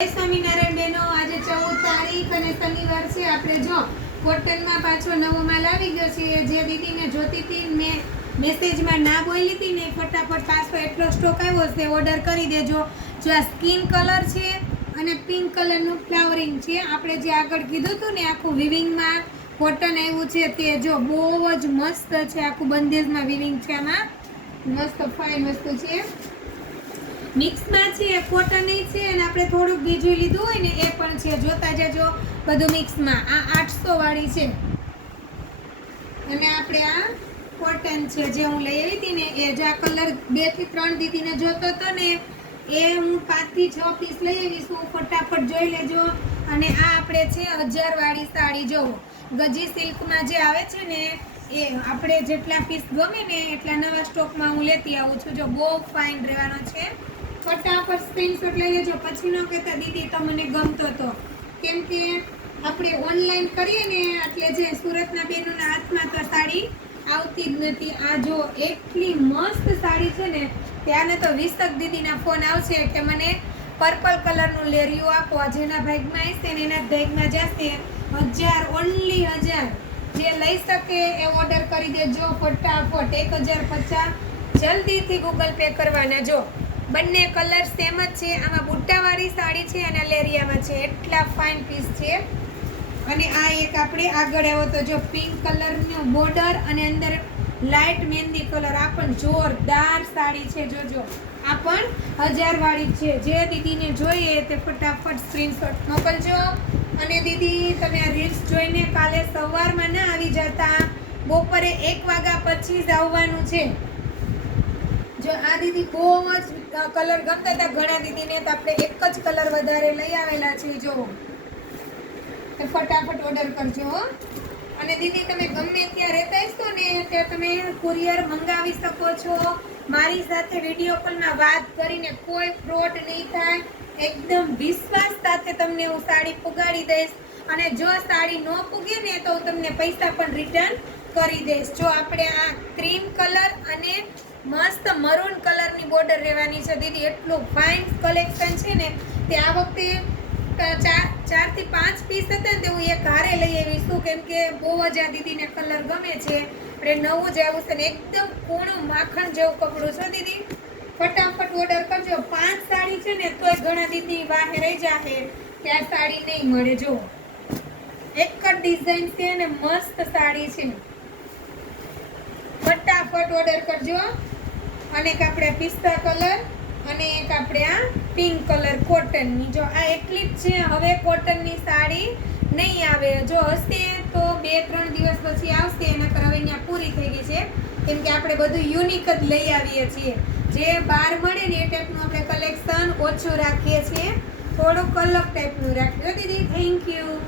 સ્વામિનારાયણ બહેનો, આજે 14 તારીખ અને શનિવાર છે. આપણે જો કોટનમાં પાછો નવો માલ આવી ગયો છે. જે દીદીને જોતી હતી મેં મેસેજમાં ના બોલી હતી ને, ફટાફટ પાછો એટલો સ્ટોક આવ્યો છે. ઓર્ડર કરી દેજો. જો આ સ્કિન કલર છે અને પિંક કલરનું ફ્લાવરિંગ છે. આપણે જે આગળ કીધું હતું ને, આખું વિવિંગમાં કોટન આવ્યું છે તે જો બહુ જ મસ્ત છે. આખું બંધેજમાં વિવિંગ છે. આમાં મસ્ત ફાઇન વસ્તુ છે. મિક્સમાં છે, કોટન છે અને આપણે થોડુંક બીજું લીધું હોય ને એ પણ છે. જોતા જજો બધું મિક્સમાં. આ 800 વાળી છે અને આપણે આ કોટન છે જે હું લઈ આવી હતી ને એ જો આ કલર 2 થી 3 દીદીને જોતો હતો ને એ હું 5 થી 6 પીસ લઈ આવીશું. ફટાફટ જોઈ લેજો. અને આ આપણે છે 1000 વાળી સાડી. જોવો ગજી સિલ્કમાં જે આવે છે ને એ આપણે જેટલા પીસ ગમે ને એટલા નવા સ્ટોકમાં હું લેતી આવું છું. જો બહુ ફાઇન રહેવાનો છે. ફટાફટ સ્ક્રીનશોટ લઈ લેજો. પછી ન કહેતા દીદી તમને ગમતો હતો, કેમ કે આપણે ઓનલાઈન કરીએ ને એટલે જે સુરતના બહેનોના હાથમાં તો સાડી આવતી જ નથી. આ જો એટલી મસ્ત સાડી છે ને, ત્યાંને તો 20 દીદીના ફોન આવશે કે મને પર્પલ કલરનું લેરિયું આપો. જેના ભાગમાં આવશે ને એના ભાગમાં જશે. 1000 ઓનલી 1000. જે લઈ શકે એ ઓર્ડર કરી દેજો ફટાફટ. 1050 જલ્દીથી ગૂગલ પે કરવાના. જો બંને કલર સેમ જ છે. આમાં બુટ્ટાવાળી સાડી છે અને લેરિયામાં છે. એટલા ફાઇન પીસ છે. અને આ એક આપણે આગળ આવ્યો તો જો પિંક કલરનો બોર્ડર અને અંદર લાઇટ મહેંદી કલર. આ પણ જોરદાર સાડી છે. જોજો આ પણ 1000 વાળી છે. જે દીદીને જોઈએ તે ફટાફટ સ્ક્રીનશોટ મોકલજો. અને દીદી તમે આ રીલ્સ જોઈને કાલે સવારમાં ના આવી જતા, બપોરે 1 વાગ્યા પછી જ આવવાનું છે. જો આ દીદી બહુ જ કલર ગમતા હતા ઘણા દીદીને, તો આપણે એક જ કલર વધારે લઈ આવેલા છે. જો ફટાફટ ઓર્ડર કરજો. અને દીદી તમે ગમે ત્યાં રહેતા હશો ને ત્યાં તમે કુરિયર મંગાવી શકો છો. મારી સાથે વિડીયો કોલમાં વાત કરીને કોઈ ફ્રોડ નહીં થાય. એકદમ વિશ્વાસ સાથે તમને હું સાડી પુગાડી દઈશ. અને જો સાડી ન પૂગે ને તો હું તમને પૈસા પણ રિટર્ન કરી દઈશ. જો આપણે આ ક્રીમ કલર અને મસ્ત મરૂન કલરની બોર્ડર રહેવાની છે દીદી. એટલું ફાઇન કલેક્શન છે ને તે આ વખતે 4 થી 5 પીસ હતા ને તે હું એક હારે લઈ આવીશું, કેમ કે બહુ જ આ દીદીને કલર ગમે છે. આપણે નવું જ આવ્યું છે ને એકદમ કૂણું માખણ જેવું કપડું છે દીદી. ફટાફટ ઓર્ડર કરજો. 5 સાડી છે ને તોય ઘણા દીદી વાહે રહી જાહે કે આ સાડી નહીં મળે. જો એક જ ડિઝાઇન છે ને મસ્ત સાડી છે. ફટાફટ ઓર્ડર કરજો. અને એક આપણે પિસ્તા કલર અને એક આપણે આ પિંક કલર કોટનની. જો આ એટલી જ છે. હવે કોટનની સાડી નહીં આવે. જો હશે તો 2-3 દિવસ પછી આવશે. એના પર હવે અહીંયા પૂરી થઈ ગઈ છે, કેમ કે આપણે બધું યુનિક જ લઈ આવીએ છીએ. જે બહાર મળે ને એ ટાઈપનું આપણે કલેક્શન ઓછું રાખીએ છીએ. થોડુંક અલગ ટાઈપનું રાખીએ દીદી. Thank you.